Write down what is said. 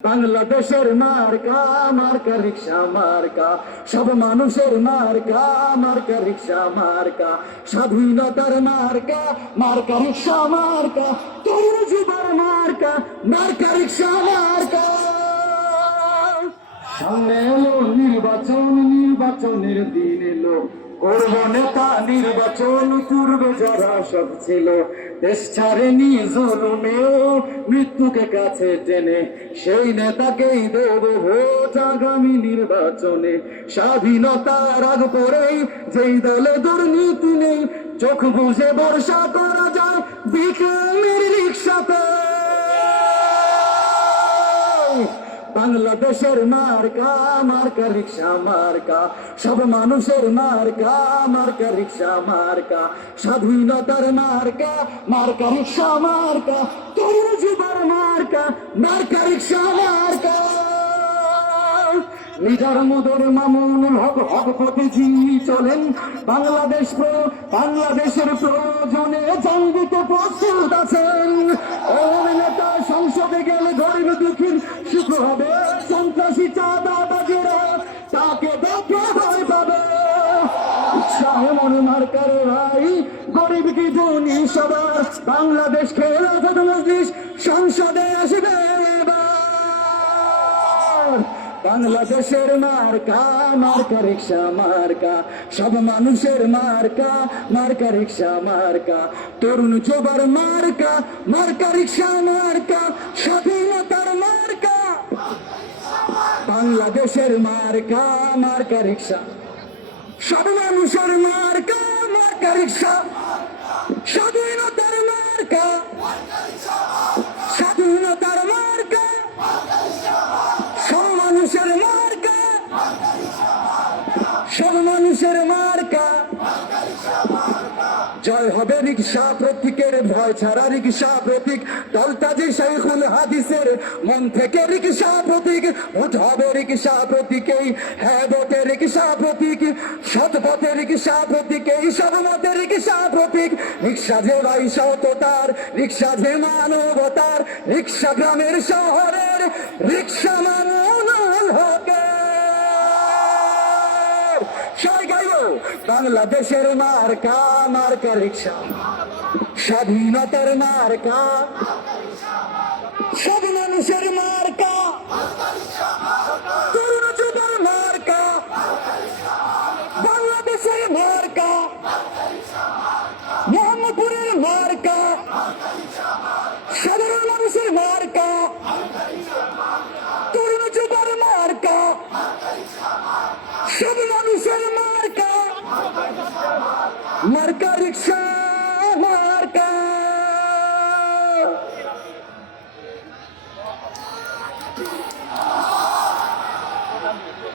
বাংলাদেশের মার্কা মার্কা রিক্সা মার্কা, সব মানুষের মার্কা মার্কা রিক্সা মার্কা, স্বাধীনতার মার্কা মার্কা রিক্সা মার্কা, তরুণ যুবর মার্কা মার্কা রিক্সা মার্কা। সামনে এলো নির্বাচন, নির্বাচনের দিন এলো, করব নেতা নির্বাচন, পূর্বে যারা সব ছিল দেশ ছাড়েনি জুলুমেও মৃত্যুকে কাছে টেনে, সেই নেতাকেই দেব ভোট আগামী নির্বাচনে। স্বাধীনতার আগ পরেই যেই দলে দুর্নীতি নেই, চোখ বুঝে ভরসা করা যায় বিক্রমের রিক্সাতে। বাংলাদেশের মার্কা মার্কা রিক্সা মার্কা, সব মানুষের মার্কা মার্কা রিক্সা মার্কা, স্বাধীনতার মার্কা মার্কা রিক্সা মার্কা, তরুণ যুবর মার্কা মার্কা রিক্সা মার্কা। লিডার মোদের মামুনুল হক হকপতি জি চলেন, বাংলাদেশের প্রয়োজনে জান দিতে প্রস্তুত আছেন। নেতা সংসদে গেলে গরিব দুঃখীর সুখ হবে, সন্ত্রাসী চাঁদাবাজেরা তাকে দেখে ভয় পাবে। এমন মার্কার ভাই গরিব কি ধনী সবার, বাংলাদেশ খেলাফত মজলিস সংসদে আসবে এবার। বাংলাদেশের মার্কা মার্কা রিক্সা মার্কা, সব মানুষের মার্কা মার্কা রিক্সা মার্কা, তরুণ যুবর মার্কা মার্কা রিক্সা মার্কা, স্বাধীনতার মার্কা বাংলাদেশের মার্কা মার্কা রিক্সা, সব মানুষের মার্কা মার্কা রিক্সা, স্বাধীনতার মার্কা স্বাধীনতার মার্কা, সব মানুষের মার্কা সব মানুষের মার্কা। জয় হবে রিক্সা প্রতীকের, ভয় ছাড়া রিক্সা প্রতীক, দলতাজি শাইখুল হাদিসের মন থেকে রিক্সা প্রতীক। ভোট হবে রিক্সা প্রতীকেই, হ্যাঁ ভোটে রিক্সা প্রতীক, সৎ পথে রিক্সা প্রতীকেই, সব মতে রিক্সা প্রতীক। রিক্সা যে ভাই সততার, রিক্সা যে মানবতার, রিক্সা গ্রামের শহরের, রিক্সা মামুনুল হকের। সবাই গাইব বাংলাদেশের মার্কা মার্কা রিক্সা, স্বাধীনতার মার্কা, সব মানুষের মার্কা, তরুণ যুবর মার্কা, বাংলাদেশের মার্কা, মোহাম্মদপুরের মার্কা, সাধারণ মানুষের মার্কা, তরুণ যুবর মার্কা, সব মানুষের মার্কা মার্কা রিক্সা মার্কা।